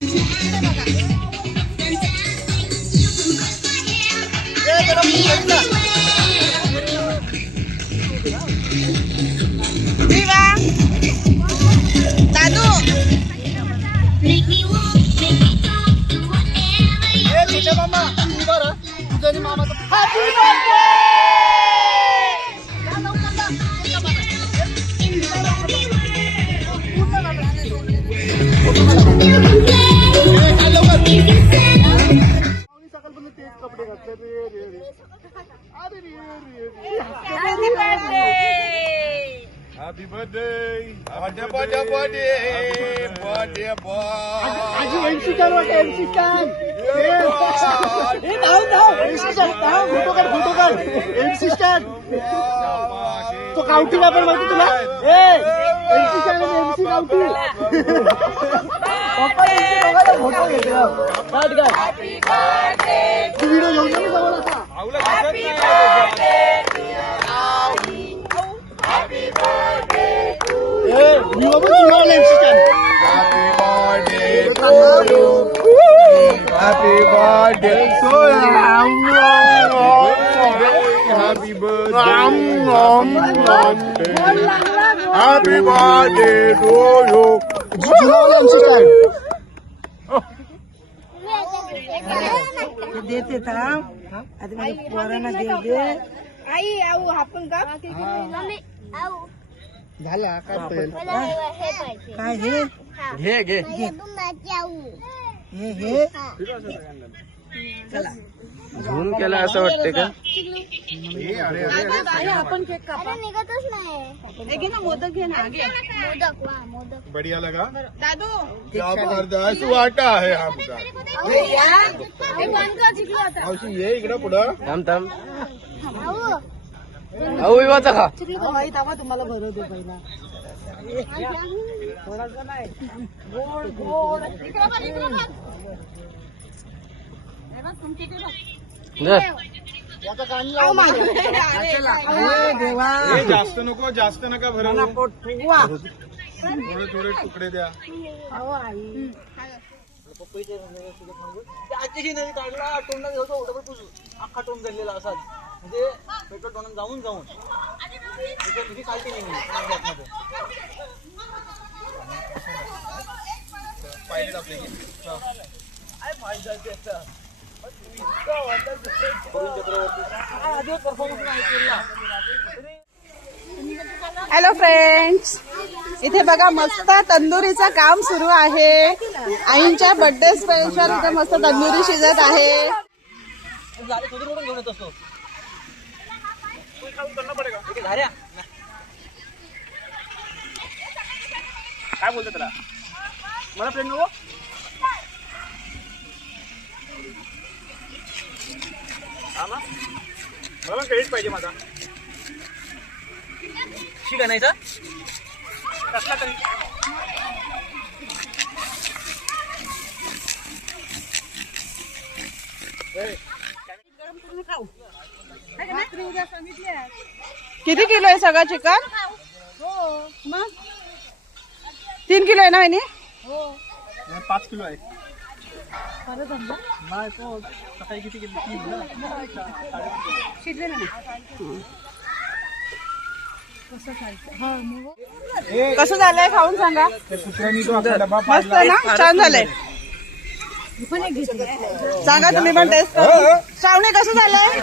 दादू मामा तुझा मामाचा कपडे घातले Happy birthday! Birthday boy! आज एमसी स्टॅन वाटतं एमसी स्टॅन. हे धाव एमसी स्टॅन फोटो काढ एमसी स्टॅन. तो काउटीला पण माहिती तुला एमसी स्टॅन एमसी काउटी. पप्पा दोघांना फोटो घेतला काढ तू व्हिडिओ घेऊन जा जवळ असा. मी बाबा तुम्हाला MC Stan. Happy birthday to you. Happy birthday to you. देते था आता माझ्या पोरांना दे आई आऊ आपण का झालं काय काय हे घे हे चला झूम केला असं वाटतं का. आपण केक कापा निघतच नाही. घे ना मोदक घे ना मोदक बढ़िया लगा दादू. जबरदस्त वाटा आहे आमचा. ये इकडं पुढं थांब अहो विवाचा खा तुम्हाला भरव दे पहिला गोड गोड जास्त नको जास्त नका भरवू. थोडे तुकडे द्या. आजची नदी काढला टोंडा घेऊन अख्खा टोन झालेला असाच म्हणजे पेट्रोल टोन जाऊन तुझी कालती नाही पाहिजे आपले हॅलो फ्रेंड्स, इथे बघा मस्त तंदुरीचं काम सुरू आहे. आईंच्या बर्थडे स्पेशल इथे मस्त तंदुरी शिजत आहे. काय बोलतो त्याला मला फ्रेंड नको मला क्रेडिट पाहिजे माझा. ठीक आहे नाही सर कसला तरी किती किलो आहे सगळं चिकन. मग 3 किलो आहे ना वहिनी. 5 किलो आहे. नाही तो सकाळी किती किलो शिजले ना. कसं झालंय खाऊन सांगा. मस्त ना, छान झालंय. सांगा तुम्ही पण टेस्ट करून. श्रावणी कसं झालंय.